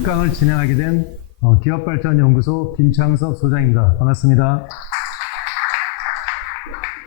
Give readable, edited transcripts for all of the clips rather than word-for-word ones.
특강을 진행하게 된 기업발전연구소 김창섭 소장입니다. 반갑습니다.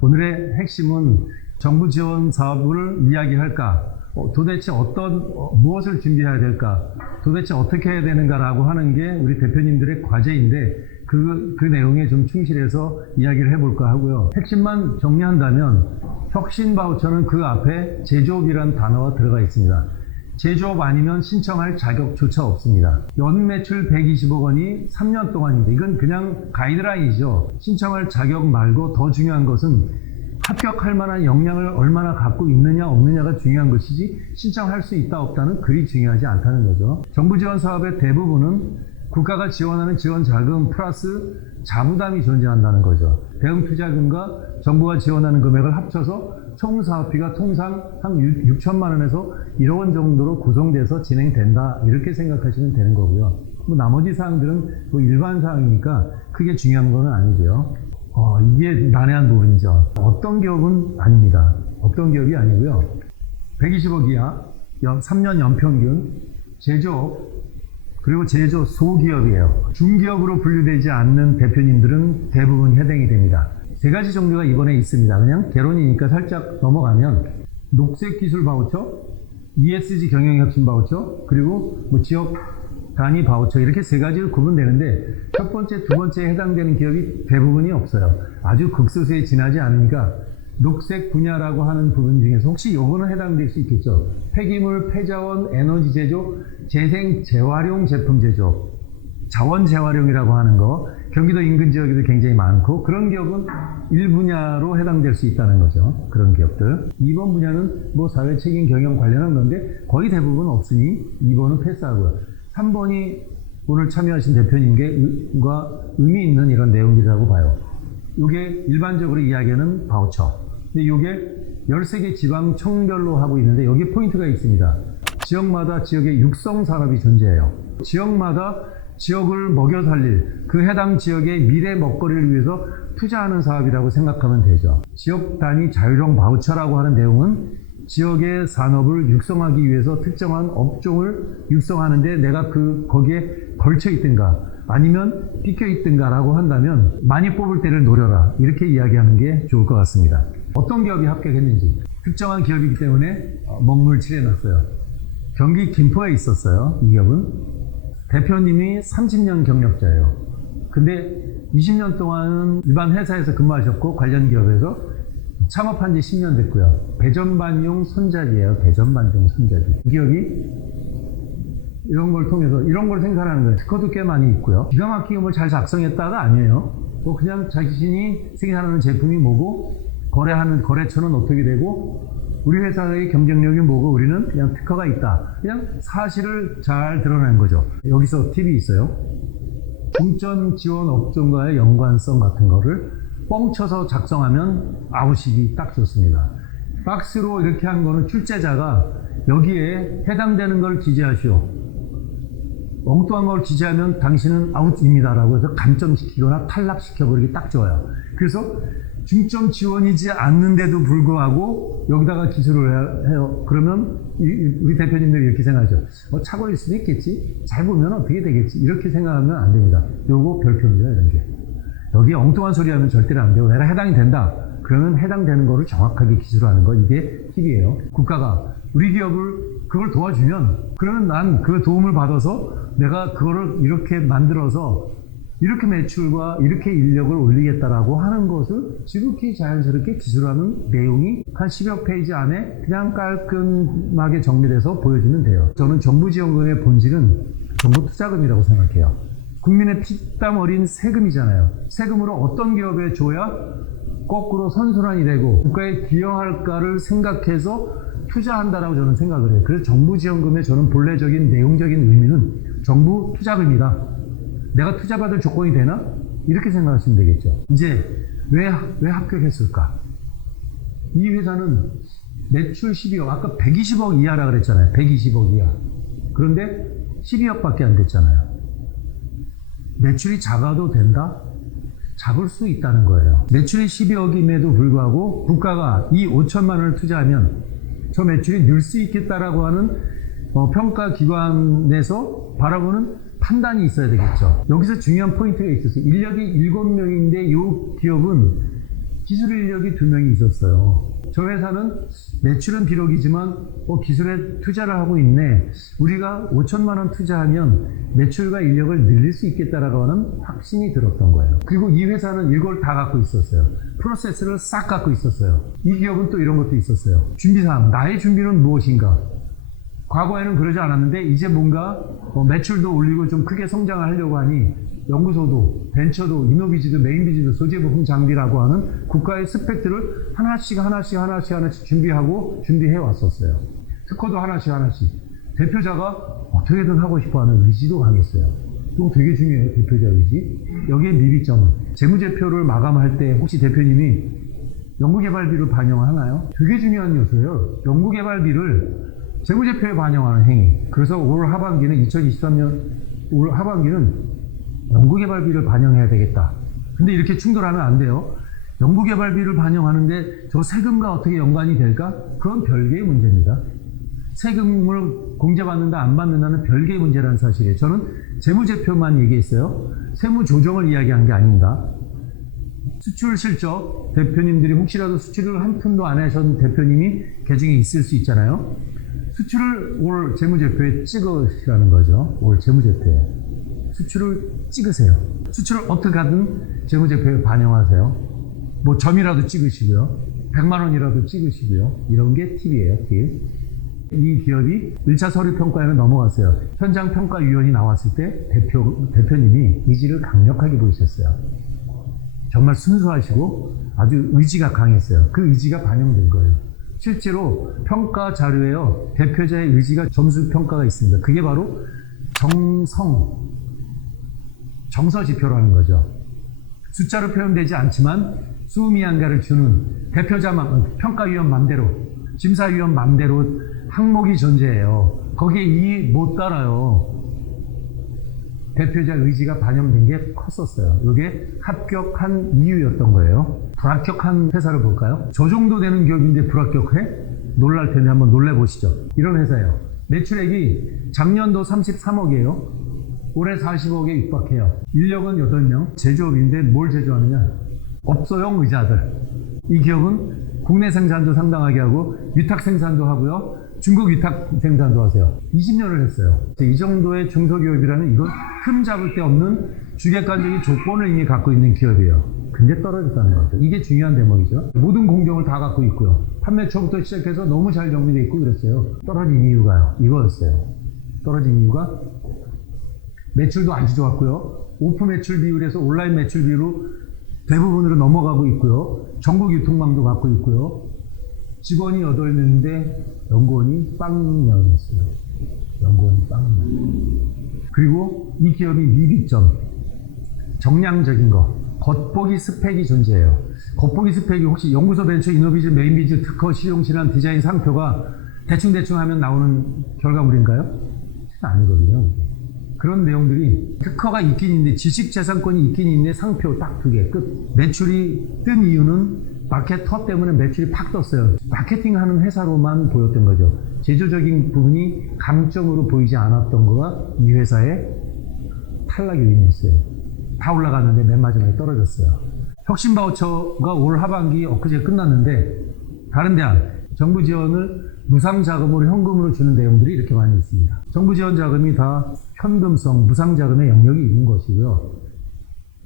오늘의 핵심은 정부 지원 사업을 이야기할까? 도대체 무엇을 준비해야 될까? 도대체 어떻게 해야 되는가라고 하는 게 우리 대표님들의 과제인데 그 내용에 좀 충실해서 이야기를 해볼까 하고요. 핵심만 정리한다면 혁신 바우처는 그 앞에 제조업이라는 단어가 들어가 있습니다. 제조업 아니면 신청할 자격조차 없습니다. 연 매출 120억 원이 3년 동안인데 이건 그냥 가이드라인이죠. 신청할 자격 말고 더 중요한 것은 합격할 만한 역량을 얼마나 갖고 있느냐 없느냐가 중요한 것이지 신청할 수 있다 없다는 그리 중요하지 않다는 거죠. 정부 지원 사업의 대부분은 국가가 지원하는 지원 자금 플러스 자부담이 존재한다는 거죠. 대응 투자금과 정부가 지원하는 금액을 합쳐서 총 사업비가 통상 한 6천만 원에서 1억 원 정도로 구성돼서 진행된다 이렇게 생각하시면 되는 거고요. 나머지 사항들은 일반 사항이니까 크게 중요한 건 아니고요. 이게 난해한 부분이죠. 어떤 기업은 아닙니다. 어떤 기업이 아니고요. 120억 이하, 3년 연평균, 제조업, 그리고 제조 소기업이에요. 중기업으로 분류되지 않는 대표님들은 대부분 해당이 됩니다. 세 가지 종류가 이번에 있습니다. 그냥 개론이니까 살짝 넘어가면 녹색 기술 바우처, ESG 경영혁신 바우처, 그리고 지역 단위 바우처 이렇게 세 가지로 구분되는데 첫 번째, 두 번째에 해당되는 기업이 대부분이 없어요. 아주 극소수에 지나지 않으니까 녹색 분야라고 하는 부분 중에서 혹시 요거는 해당될 수 있겠죠. 폐기물, 폐자원, 에너지 제조, 재생, 재활용 제품 제조, 자원 재활용이라고 하는 거, 경기도 인근 지역에도 굉장히 많고 그런 기업은 1분야로 해당될 수 있다는 거죠. 그런 기업들. 2번 분야는 사회 책임 경영 관련한 건데 거의 대부분 없으니 2번은 패스하고요. 3번이 오늘 참여하신 대표님과 의미 있는 이런 내용들이라고 봐요. 이게 일반적으로 이야기하는 바우처. 근데 이게 13개 지방청별로 하고 있는데 여기 포인트가 있습니다. 지역마다 지역의 육성 산업이 존재해요. 지역마다 지역을 먹여 살릴 그 해당 지역의 미래 먹거리를 위해서 투자하는 사업이라고 생각하면 되죠. 지역 단위 자율형 바우처라고 하는 내용은 지역의 산업을 육성하기 위해서 특정한 업종을 육성하는데 내가 거기에 걸쳐 있든가 아니면 비껴 있든가라고 한다면 많이 뽑을 때를 노려라 이렇게 이야기하는 게 좋을 것 같습니다. 어떤 기업이 합격했는지 특정한 기업이기 때문에 먹물 칠해놨어요. 경기 김포에 있었어요. 이 기업은 대표님이 30년 경력자예요. 근데 20년 동안은 일반 회사에서 근무하셨고 관련 기업에서 창업한 지 10년 됐고요. 배전반용 손잡이에요. 배전반용 손잡이. 이 기업이 이런 걸 통해서 이런 걸 생산하는 거예요. 특허도 꽤 많이 있고요. 기가 막히게 잘 작성했다가 아니에요. 그냥 자신이 생산하는 제품이 뭐고 거래하는 거래처는 어떻게 되고 우리 회사의 경쟁력이 뭐고 우리는 그냥 특허가 있다. 그냥 사실을 잘 드러낸 거죠. 여기서 팁이 있어요. 중점 지원 업종과의 연관성 같은 거를 뻥쳐서 작성하면 아웃식이 딱 좋습니다. 박스로 이렇게 한 거는 출제자가 여기에 해당되는 걸 기재하시오. 엉뚱한 걸 기재하면 당신은 아웃입니다라고 해서 감점시키거나 탈락시켜버리기 딱 좋아요. 그래서 중점 지원이지 않는데도 불구하고 여기다가 기술을 해요. 그러면 우리 대표님들이 이렇게 생각하죠. 착오일 수도 있겠지. 잘 보면 어떻게 되겠지. 이렇게 생각하면 안 됩니다. 요거 별표입니다. 이런 게. 여기 엉뚱한 소리 하면 절대로 안 되고 내가 해당이 된다. 그러면 해당되는 거를 정확하게 기술하는 거 이게 팁이에요. 국가가 우리 기업을 그걸 도와주면 그러면 난 그 도움을 받아서 내가 그거를 이렇게 만들어서 이렇게 매출과 이렇게 인력을 올리겠다라고 하는 것을 지극히 자연스럽게 기술하는 내용이 한 10여 페이지 안에 그냥 깔끔하게 정리돼서 보여주면 돼요. 저는 정부 지원금의 본질은 정부 투자금이라고 생각해요. 국민의 피땀 어린 세금이잖아요. 세금으로 어떤 기업에 줘야 거꾸로 선순환이 되고 국가에 기여할까를 생각해서 투자한다라고 저는 생각을 해요. 그래서 정부 지원금의 저는 본래적인 내용적인 의미는 정부 투자금이다. 내가 투자받을 조건이 되나? 이렇게 생각하시면 되겠죠. 이제 왜 합격했을까? 이 회사는 매출 12억, 아까 120억 이하라 그랬잖아요. 120억 이하. 그런데 12억밖에 안 됐잖아요. 매출이 작아도 된다? 작을 수 있다는 거예요. 매출이 12억임에도 불구하고 국가가 이 5천만 원을 투자하면 저 매출이 늘 수 있겠다라고 하는 평가 기관에서 바라보는 판단이 있어야 되겠죠. 여기서 중요한 포인트가 있었어요. 인력이 7명인데 이 기업은 기술 인력이 2명이 있었어요. 저 회사는 매출은 비록이지만 기술에 투자를 하고 있네. 우리가 5천만 원 투자하면 매출과 인력을 늘릴 수 있겠다라고 하는 확신이 들었던 거예요. 그리고 이 회사는 이걸 다 갖고 있었어요. 프로세스를 싹 갖고 있었어요. 이 기업은 또 이런 것도 있었어요. 준비사항, 나의 준비는 무엇인가? 과거에는 그러지 않았는데 이제 뭔가 매출도 올리고 좀 크게 성장을 하려고 하니 연구소도 벤처도 이노비즈도 메인비즈도 소재부품 장비라고 하는 국가의 스펙들을 하나씩 준비하고 준비해 왔었어요. 특허도 하나씩 대표자가 어떻게든 하고 싶어하는 의지도 강했어요. 이거 되게 중요해요. 대표자 의지. 여기에 미비점은 재무제표를 마감할 때 혹시 대표님이 연구개발비를 반영하나요? 되게 중요한 요소예요. 연구개발비를 재무제표에 반영하는 행위. 그래서 올 하반기는 2023년 올 하반기는 연구개발비를 반영해야 되겠다. 근데 이렇게 충돌하면 안 돼요. 연구개발비를 반영하는데 저 세금과 어떻게 연관이 될까? 그건 별개의 문제입니다. 세금을 공제받는다 안 받는다는 별개의 문제라는 사실이에요. 저는 재무제표만 얘기했어요. 세무조정을 이야기한 게 아닙니다. 수출 실적, 대표님들이 혹시라도 수출을 한 푼도 안 하신 대표님이 계중에 있을 수 있잖아요. 수출을 올 재무제표에 찍으시라는 거죠. 올 재무제표에. 수출을 찍으세요. 수출을 어떻게 하든 재무제표에 반영하세요. 뭐 점이라도 찍으시고요. 100만 원이라도 찍으시고요. 이런 게 팁이에요, 팁. 이 기업이 1차 서류 평가에는 넘어갔어요. 현장 평가위원이 나왔을 때 대표님이 의지를 강력하게 보이셨어요. 정말 순수하시고 아주 의지가 강했어요. 그 의지가 반영된 거예요. 실제로 평가 자료에요. 대표자의 의지가 점수 평가가 있습니다. 그게 바로 정서지표라는 거죠. 숫자로 표현되지 않지만 수미양가를 주는 평가위원 맘대로, 심사위원 맘대로 항목이 존재해요. 거기에 이 못 따라요. 대표자 의지가 반영된 게 컸었어요. 이게 합격한 이유였던 거예요. 불합격한 회사를 볼까요? 저 정도 되는 기업인데 불합격해? 놀랄 텐데 한번 놀래보시죠. 이런 회사예요. 매출액이 작년도 33억이에요. 올해 40억에 육박해요. 인력은 8명. 제조업인데 뭘 제조하느냐? 업소용 의자들. 이 기업은 국내 생산도 상당하게 하고 위탁 생산도 하고요. 중국 위탁 생산도 하세요. 20년을 했어요. 이 정도의 중소기업이라는 이건 흠 잡을 데 없는 주객관적인 조건을 이미 갖고 있는 기업이에요. 근데 떨어졌다는 거죠. 이게 중요한 대목이죠. 모든 공정을 다 갖고 있고요. 판매 초부터 시작해서 너무 잘 정비되어 있고 그랬어요. 떨어진 이유가요. 이거였어요. 떨어진 이유가 매출도 아주 좋았고요. 오프 매출 비율에서 온라인 매출 비율로 대부분으로 넘어가고 있고요. 전국 유통망도 갖고 있고요. 직원이 8명인데 연구원이 빵명이었어요. 연구원이 빵명. 그리고 이 기업이 미비점, 정량적인 거, 겉보기 스펙이 존재해요. 겉보기 스펙이 혹시 연구소 벤처 이노비즈 메인비즈 특허 실용실한 디자인 상표가 대충 하면 나오는 결과물인가요? 아니거든요. 그런 내용들이 특허가 있긴 있는데 지식재산권이 있긴 있는데 상표 딱 2개 끝. 매출이 뜬 이유는 마케터 때문에 매출이 팍 떴어요. 마케팅하는 회사로만 보였던 거죠. 제조적인 부분이 강점으로 보이지 않았던 거가 이 회사의 탈락 요인이었어요. 다 올라갔는데 맨 마지막에 떨어졌어요. 혁신 바우처가 올 하반기 엊그제 끝났는데 다른 대안 정부 지원을 무상 자금으로 현금으로 주는 내용들이 이렇게 많이 있습니다. 정부 지원 자금이 다 현금성 무상 자금의 영역이 있는 것이고요.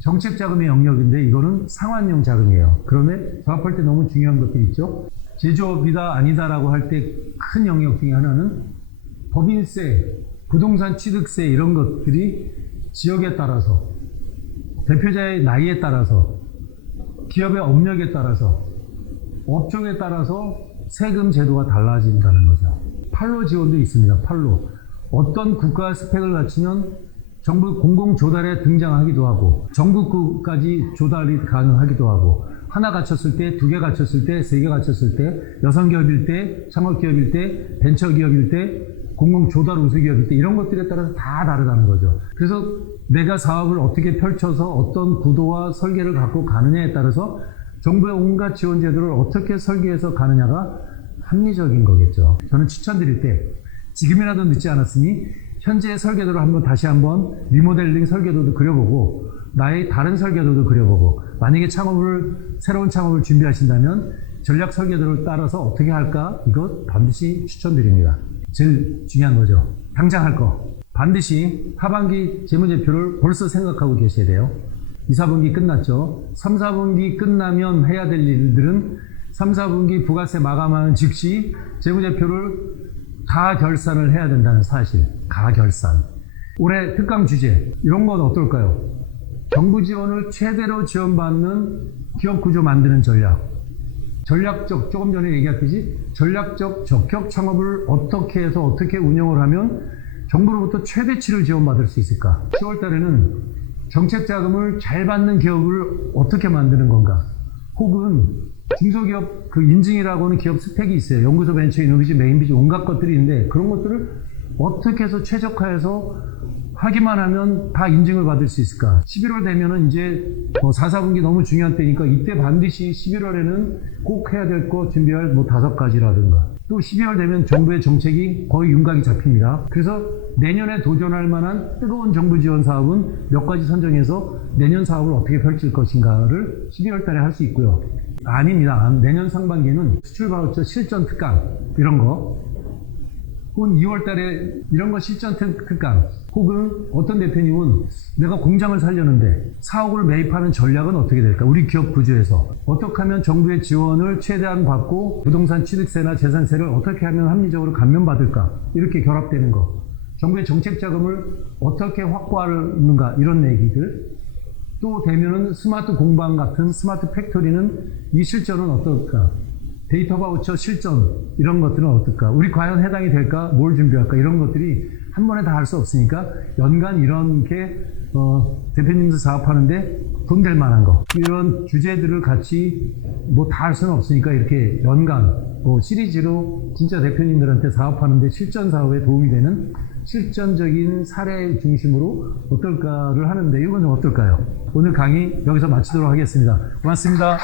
정책 자금의 영역인데 이거는 상환용 자금이에요. 그런데 조합할 때 너무 중요한 것들이 있죠. 제조업이다 아니다라고 할 때 큰 영역 중에 하나는 법인세, 부동산 취득세 이런 것들이 지역에 따라서 대표자의 나이에 따라서 기업의 업력에 따라서 업종에 따라서 세금 제도가 달라진다는 거죠. 판로 지원도 있습니다. 판로. 어떤 국가 스펙을 갖추면 정부 공공 조달에 등장하기도 하고 전국구까지 조달이 가능하기도 하고 하나 갖췄을 때, 2개 갖췄을 때, 3개 갖췄을 때, 여성기업일 때, 창업기업일 때, 벤처기업일 때, 공공 조달 우수기업일 때 이런 것들에 따라서 다 다르다는 거죠. 그래서 내가 사업을 어떻게 펼쳐서 어떤 구도와 설계를 갖고 가느냐에 따라서 정부의 온갖 지원 제도를 어떻게 설계해서 가느냐가 합리적인 거겠죠. 저는 추천드릴 때 지금이라도 늦지 않았으니 현재의 설계도를 다시 한번 리모델링 설계도도 그려보고 나의 다른 설계도도 그려보고 만약에 새로운 창업을 준비하신다면 전략 설계도를 따라서 어떻게 할까? 이거 반드시 추천드립니다. 제일 중요한 거죠. 당장 할 거. 반드시 하반기 재무제표를 벌써 생각하고 계셔야 돼요. 2, 4분기 끝났죠. 3, 4분기 끝나면 해야 될 일들은 3, 4분기 부가세 마감하는 즉시 재무제표를 가결산을 해야 된다는 사실. 가결산. 올해 특강 주제 이런 건 어떨까요? 정부 지원을 최대로 지원받는 기업 구조 만드는 전략. 전략적, 조금 전에 얘기했듯이 전략적 적격 창업을 어떻게 해서 어떻게 운영을 하면 정부로부터 최대치를 지원받을 수 있을까? 10월 달에는 정책 자금을 잘 받는 기업을 어떻게 만드는 건가? 혹은 중소기업 인증이라고 하는 기업 스펙이 있어요. 연구소 벤처, 이노비지, 메인비지 온갖 것들이 있는데 그런 것들을 어떻게 해서 최적화해서 하기만 하면 다 인증을 받을 수 있을까? 11월 되면은 이제 4, 4분기 너무 중요한 때니까 이때 반드시 11월에는 꼭 해야 될 거 준비할 5가지라든가 또 12월 되면 정부의 정책이 거의 윤곽이 잡힙니다. 그래서 내년에 도전할 만한 뜨거운 정부 지원 사업은 몇 가지 선정해서 내년 사업을 어떻게 펼칠 것인가를 12월 달에 할 수 있고요. 아닙니다. 내년 상반기는 수출 바우처 실전 특강 이런 거 혹은 2월 달에 이런 거 실전 특강 혹은 어떤 대표님은 내가 공장을 살려는데 사옥을 매입하는 전략은 어떻게 될까? 우리 기업 구조에서 어떻게 하면 정부의 지원을 최대한 받고 부동산 취득세나 재산세를 어떻게 하면 합리적으로 감면받을까? 이렇게 결합되는 거. 정부의 정책 자금을 어떻게 확보하는가? 이런 얘기들. 또 되면은 스마트 공방 같은 스마트 팩토리는 이 실전은 어떨까? 데이터 바우처 실전 이런 것들은 어떨까? 우리 과연 해당이 될까? 뭘 준비할까? 이런 것들이 한 번에 다 할 수 없으니까 연간 이렇게 대표님들 사업하는데 돈 될 만한 거 이런 주제들을 같이 다 할 수는 없으니까 이렇게 연간 시리즈로 진짜 대표님들한테 사업하는데 실전 사업에 도움이 되는 실전적인 사례 중심으로 어떨까를 하는데 이건 좀 어떨까요? 오늘 강의 여기서 마치도록 하겠습니다. 고맙습니다.